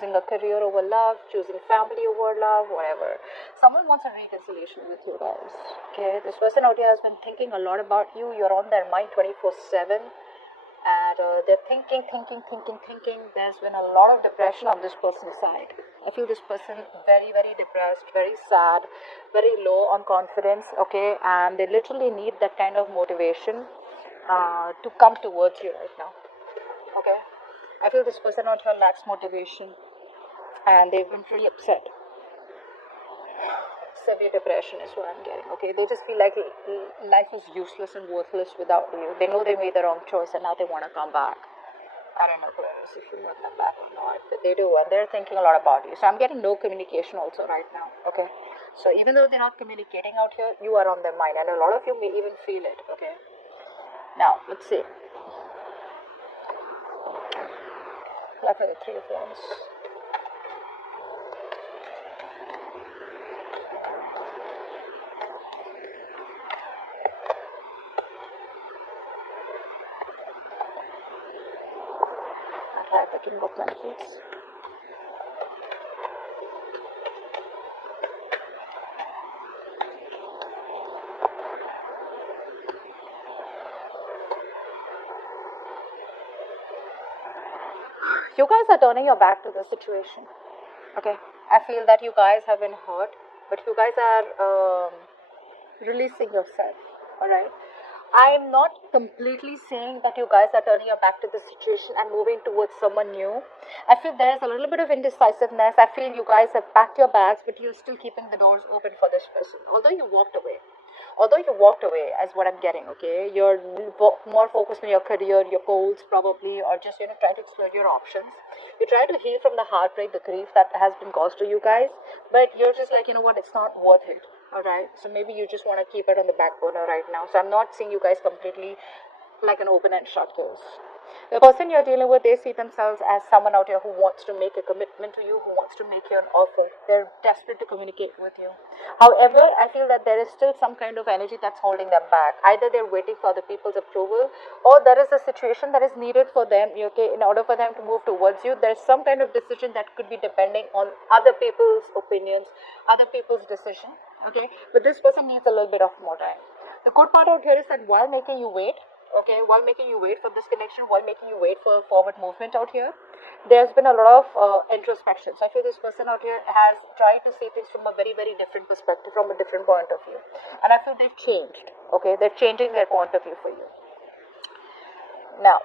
choosing a career over love, choosing family over love, whatever. Someone wants a reconciliation with you guys. Okay, this person out here has been thinking a lot about you. You're on their mind 24/7, and they're thinking. There's been a lot of depression on this person's side. I feel this person very, very depressed, very sad, very low on confidence. Okay, and they literally need that kind of motivation to come towards you right now. Okay, I feel this person out here lacks motivation, and they've been pretty upset. Severe depression is what I'm getting. Okay, they just feel like life is useless and worthless without you. They know they made the wrong choice, and now they want to come back. I don't know, Aquarius, if you want them back or not, but they do, and they're thinking a lot about you. So I'm getting no communication also right now. Okay, so even though they're not communicating out here, you are on their mind, and a lot of you may even feel it. Okay, now let's see. Like for the Three of Wands. Like the King of Pentacles. You guys are turning your back to the situation. Okay, I feel that you guys have been hurt, but you guys are releasing yourself. Alright, I'm not completely saying that you guys are turning your back to the situation and moving towards someone new. I feel there's a little bit of indecisiveness. I feel you guys have packed your bags, but you're still keeping the doors open for this person. Although you walked away, as what I'm getting. Okay, you're more focused on your career, your goals probably, or just trying to explore your options. You're trying to heal from the heartbreak, the grief that has been caused to you guys, but you're just like, what, it's not worth it. Alright, so maybe you just want to keep it on the back burner right now. So I'm not seeing you guys completely like an open and shut case. The person you're dealing with, they see themselves as someone out here who wants to make a commitment to you, who wants to make you an offer. They're desperate to communicate with you. However, I feel that there is still some kind of energy that's holding them back. Either they're waiting for other people's approval, or there is a situation that is needed for them, okay, in order for them to move towards you. There's some kind of decision that could be depending on other people's opinions, other people's decision, okay, but this person needs a little bit of more time. The good part out here is that while making you wait, while making you wait for this connection, while making you wait for forward movement out here, there's been a lot of introspection. So I feel this person out here has tried to see things from a very, very different perspective, from a different point of view. And I feel they've changed. Okay, they're changing their point of view for you. Now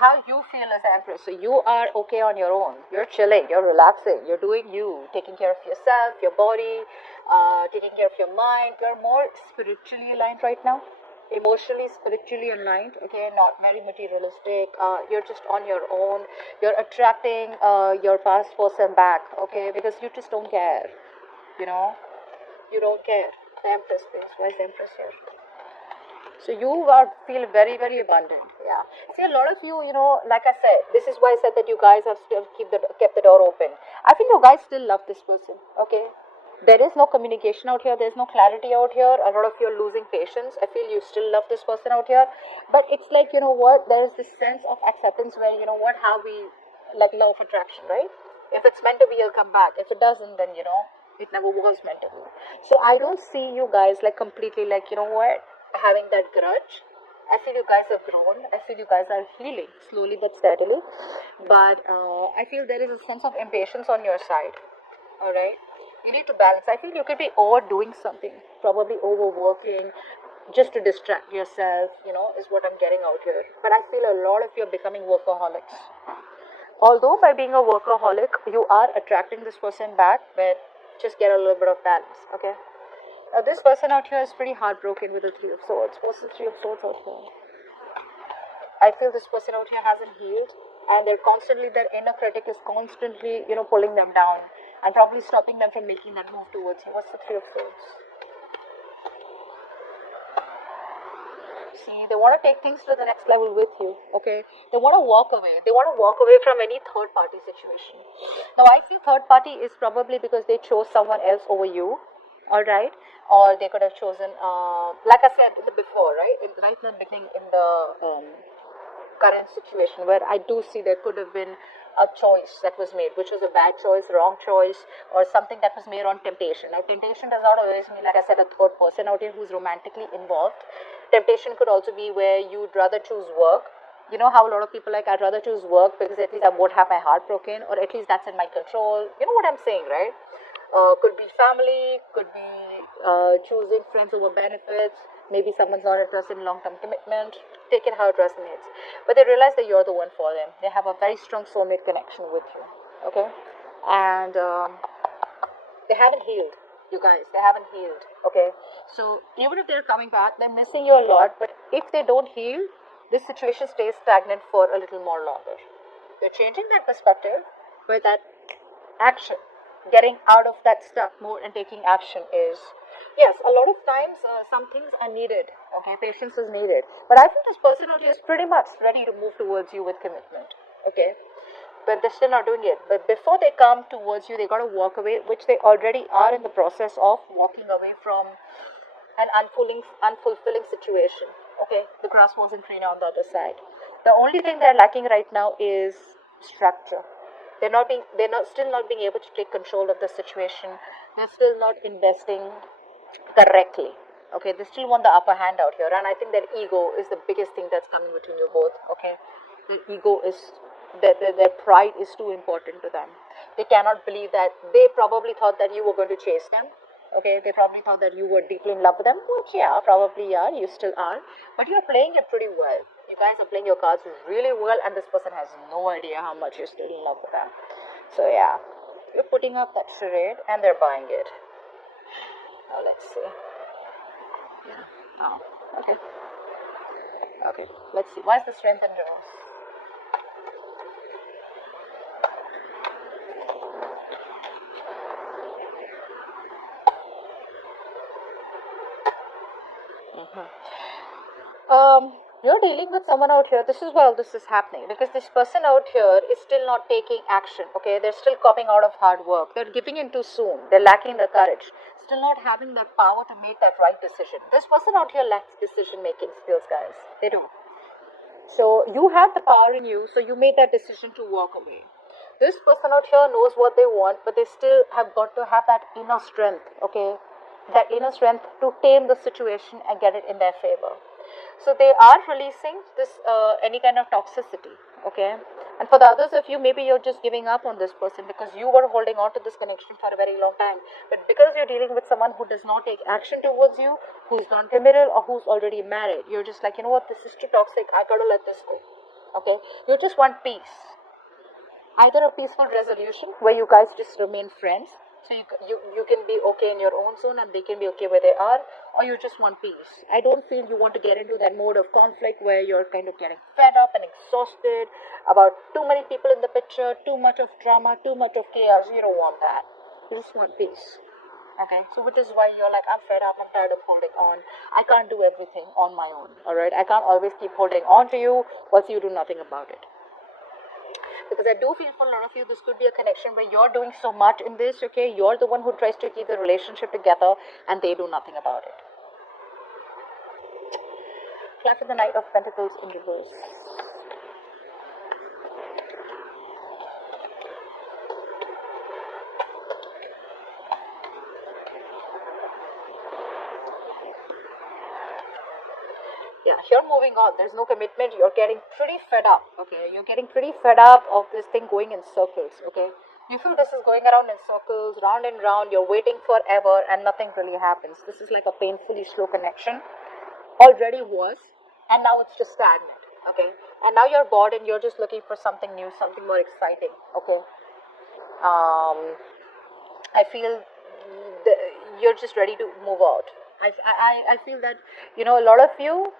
how you feel as Empress. So you are okay on your own. You're chilling, you're relaxing, you're doing you, taking care of yourself, your body, taking care of your mind. You're more spiritually aligned right now, emotionally, spiritually aligned. Okay, not very materialistic. You're just on your own. You're attracting your past person back. Okay, because you just don't care. You don't care. The Empress things. Why is the Empress here? So you feel very, very abundant. Yeah. See, a lot of you, like I said, this is why I said that you guys have still kept the door open. I think you guys still love this person. Okay. There is no communication out here. There's no clarity out here. A lot of you are losing patience. I feel you still love this person out here. But it's like, there is this sense of acceptance where, how we, like law of attraction, right? If it's meant to be, you'll come back. If it doesn't, then, it never was meant to be. So I don't see you guys like completely like, having that grudge. I feel you guys have grown. I feel you guys are healing slowly but steadily. But I feel there is a sense of impatience on your side. Alright? You need to balance. I feel you could be overdoing something. Probably overworking just to distract yourself, is what I'm getting out here. But I feel a lot of you are becoming workaholics. Although by being a workaholic, you are attracting this person back, but just get a little bit of balance, okay? Now this person out here is pretty heartbroken with the Three of Swords. What's the Three of Swords out here? I feel this person out here hasn't healed, and their inner critic is constantly, pulling them down and probably stopping them from making that move towards you. What's the Three of Swords? See, they want to take things to the next level with you, okay? They want to walk away. They want to walk away from any third-party situation. Now, I feel third party is probably because they chose someone else over you, alright? Or they could have chosen, like I said before, right? Right in the beginning, in the current situation where I do see there could have been a choice that was made, which was a bad choice, wrong choice, or something that was made on temptation. Now, temptation does not always mean, like I said, a third person out here who's romantically involved. Temptation could also be where you'd rather choose work. You know how a lot of people like, I'd rather choose work because at least I won't have my heart broken, or at least that's in my control. You know what I'm saying, right? Could be family, could be choosing friends over benefits. Maybe someone's not interested in long-term commitment. Take it how it resonates. But they realize that you're the one for them. They have a very strong soulmate connection with you. Okay? And they haven't healed. You guys, they haven't healed. Okay? So even if they're coming back, they're missing you a lot. But if they don't heal, this situation stays stagnant for a little more longer. You're changing that perspective, but that action, getting out of that stuff mode and taking action is, yes, a lot of times some things are needed. Okay, patience is needed. But I think this person out here is pretty much ready to move towards you with commitment. Okay, but they're still not doing it. But before they come towards you, they got to walk away, which they already are in the process of walking away from an unfulfilling situation. Okay, the grass wasn't greener on the other side. The only thing they're lacking right now is structure. Still not being able to take control of the situation. They're still not investing correctly. Okay, they still want the upper hand out here, and I think their ego is the biggest thing that's coming between you both. Okay, their ego is their pride is too important to them. They cannot believe that they probably thought that you were going to chase them. Okay, they probably thought that you were deeply in love with them, which, yeah, probably are, you still are, but you're playing it pretty well. You guys are playing your cards really well, and this person has no idea how much you're still in love with them. So yeah, you're putting up that charade and they're buying it. Now let's see. Yeah. Oh, okay. Okay, let's see. Why is the strength in reverse? You're dealing with someone out here. This is why all this is happening, because this person out here is still not taking action. Okay, they're still copping out of hard work. They're giving in too soon. They're lacking the courage. Still not having that power to make that right decision. This person out here lacks decision making skills, guys. They do. So you have the power in you. So you made that decision to walk away. This person out here knows what they want, but they still have got to have that inner strength. Okay, that inner strength to tame the situation and get it in their favor. So they are releasing this any kind of toxicity. Okay, and for the others of you, maybe you're just giving up on this person because you were holding on to this connection for a very long time, but because you're dealing with someone who does not take action towards you, who's non-committal or who's already married, you're just like, you know what, this is too toxic, I gotta let this go. Okay, you just want peace, either a peaceful resolution where you guys just remain friends, so you can be okay in your own zone and they can be okay where they are, or you just want peace. I don't feel you want to get into that mode of conflict where you're kind of getting fed up and exhausted about too many people in the picture, too much of drama, too much of chaos. You don't want that. You just want peace. Okay, so which is why you're like, I'm fed up, I'm tired of holding on. I can't do everything on my own. Alright, I can't always keep holding on to you whilst you do nothing about it. Because I do feel for a lot of you, this could be a connection where you're doing so much in this, okay? You're the one who tries to keep the relationship together and they do nothing about it. Clap for the Knight of Pentacles in reverse. Yeah, you're moving on. There's no commitment. You're getting pretty fed up. Okay, you're getting pretty fed up of this thing going in circles. Okay, you feel this is going around in circles, round and round. You're waiting forever, and nothing really happens. This is like a painfully slow connection. Already was, and now it's just stagnant. Okay, and now you're bored, and you're just looking for something new, something more exciting. Okay, I feel you're just ready to move out. I feel that, you know, a lot of you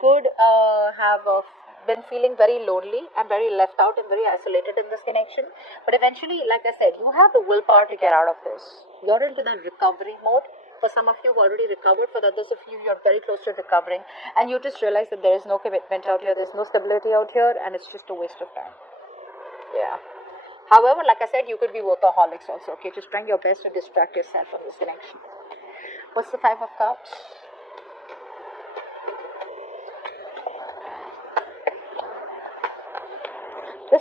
could have been feeling very lonely and very left out and very isolated in this connection. But eventually, like I said, you have the willpower to get out of this. You're into that recovery mode. For some of you, you've already recovered. For the others of you, you're very close to recovering. And you just realize that there is no commitment out here. There's no stability out here. And it's just a waste of time. Yeah. However, like I said, you could be workaholics also. Okay, just trying your best to distract yourself from this connection. What's the Five of Cups?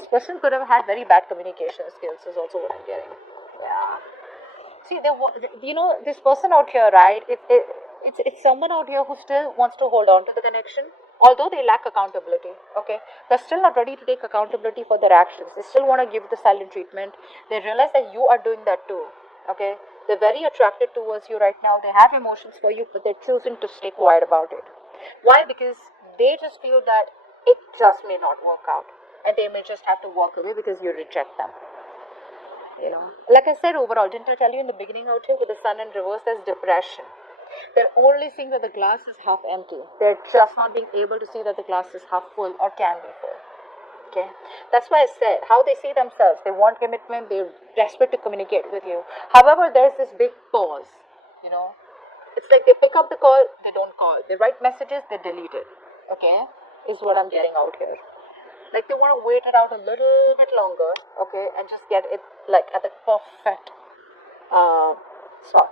this person could have had very bad communication skills is also what I'm getting. Yeah. See, this person out here, right? It's someone out here who still wants to hold on to the connection, although they lack accountability. Okay, they're still not ready to take accountability for their actions. They still want to give the silent treatment. They realize that you are doing that too. Okay, they're very attracted towards you right now. They have emotions for you, but they're choosing to stay quiet about it. Why? Because they just feel that it just may not work out, and they may just have to walk away because you reject them. Like I said, overall, didn't I tell you in the beginning out here with the sun in reverse, there's depression. They're only seeing that the glass is half empty. They're just not being able to see that the glass is half full or can be full. Okay, that's why I said how they see themselves. They want commitment. They're desperate to communicate with you. However, there's this big pause. It's like they pick up the call, they don't call. They write messages, they delete it. Okay, is what I'm getting out here. Like they want to wait it out a little bit longer, okay, and just get it like at the perfect spot.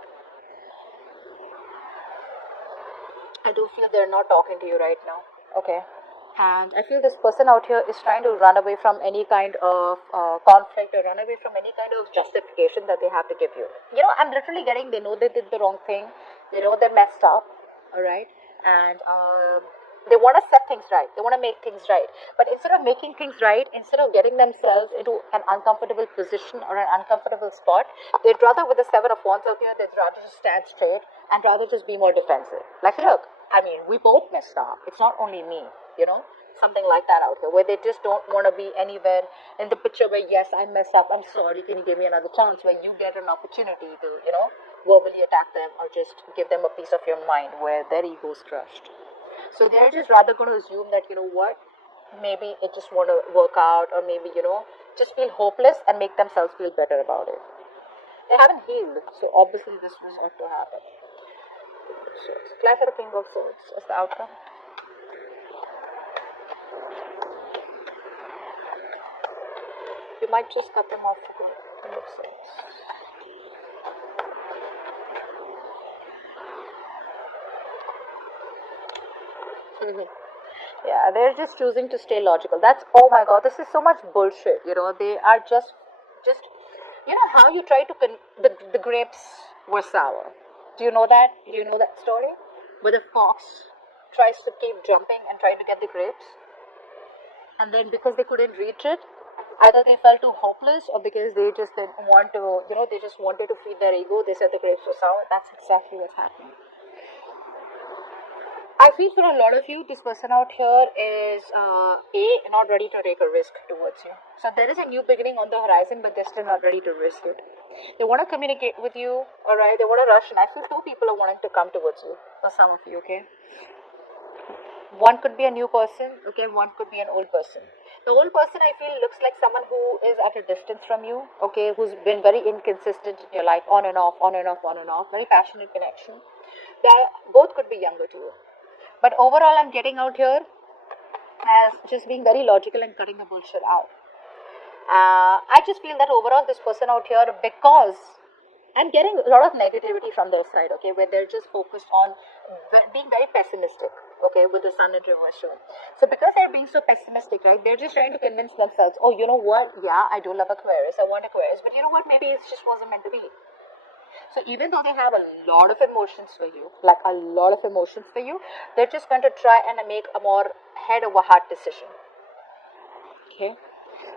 I do feel they're not talking to you right now, okay, and I feel this person out here is trying to run away from any kind of conflict or run away from any kind of justification that they have to give you. I'm literally getting they know they did the wrong thing, they know they're messed up, all right, and they want to set things right. They want to make things right. But instead of making things right, instead of getting themselves into an uncomfortable position or an uncomfortable spot, they'd rather, with the Seven of Wands out here, they'd rather just stand straight and rather just be more defensive. Like, look, we both messed up. It's not only me, something like that out here, where they just don't want to be anywhere in the picture where, yes, I messed up, I'm sorry, can you give me another chance, where you get an opportunity to, verbally attack them or just give them a piece of your mind where their ego is crushed. So they're just rather going to assume that, maybe it just won't work out, or maybe, just feel hopeless and make themselves feel better about it. They haven't healed, so obviously this was not to happen. So clash at a King of Swords as the outcome. You might just cut them off for good. King of Swords. Yeah, they're just choosing to stay logical. That's, oh my god, this is so much bullshit. They are just how you try to the grapes were sour. Do you know that? Do you know that story where the fox tries to keep jumping and trying to get the grapes, and then because they couldn't reach it, either they felt too hopeless or because they just didn't want to, they just wanted to feed their ego. They said the grapes were sour. That's exactly what's happening. I feel for a lot of you, this person out here is not ready to take a risk towards you. So there is a new beginning on the horizon, but they're still not ready to risk it. They want to communicate with you, alright? They want to rush, and I feel two people are wanting to come towards you, for some of you, okay? One could be a new person, okay? One could be an old person. The old person, I feel, looks like someone who is at a distance from you, okay? Who's been very inconsistent in your life, on and off, on and off, on and off. Very passionate connection. They both could be younger to you. But overall, I'm getting out here as just being very logical and cutting the bullshit out. I just feel that overall, this person out here, because I'm getting a lot of negativity from their side, okay, where they're just focused on being very pessimistic, okay, with the sun in reverse. So because they're being so pessimistic, right, they're just trying to convince themselves, oh, you know what, yeah, I do love Aquarius, I want Aquarius, but you know what, maybe it just wasn't meant to be. So even though they have a lot of emotions for you, they're just going to try and make a more head over heart decision. Okay.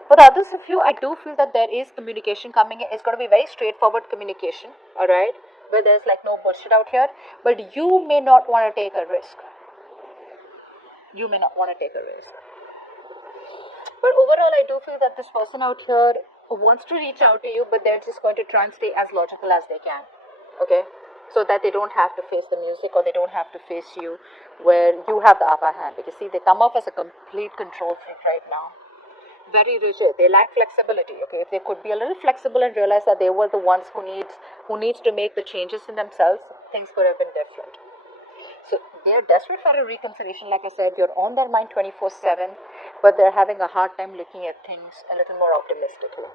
For the others of you, I do feel that there is communication coming in. It's going to be very straightforward communication, alright, where there's like no bullshit out here. But you may not want to take a risk. But overall, I do feel that this person out here wants to reach out to you, but they're just going to try and stay as logical as they can, okay, so that they don't have to face the music, or they don't have to face you where you have the upper hand. Because see, they come off as a complete control freak right now, very rigid. They lack flexibility, okay. If they could be a little flexible and realize that they were the ones who needs to make the changes in themselves, things could have been different. So they're desperate for a reconciliation. Like I said, you're on their mind 24/7, but they're having a hard time looking at things a little more optimistically.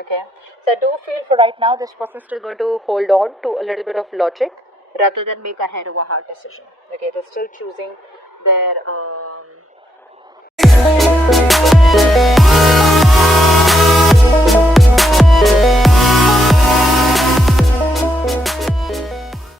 Okay, so I do feel for right now, this person's still going to hold on to a little bit of logic rather than make a head over heart decision. Okay, they're still choosing their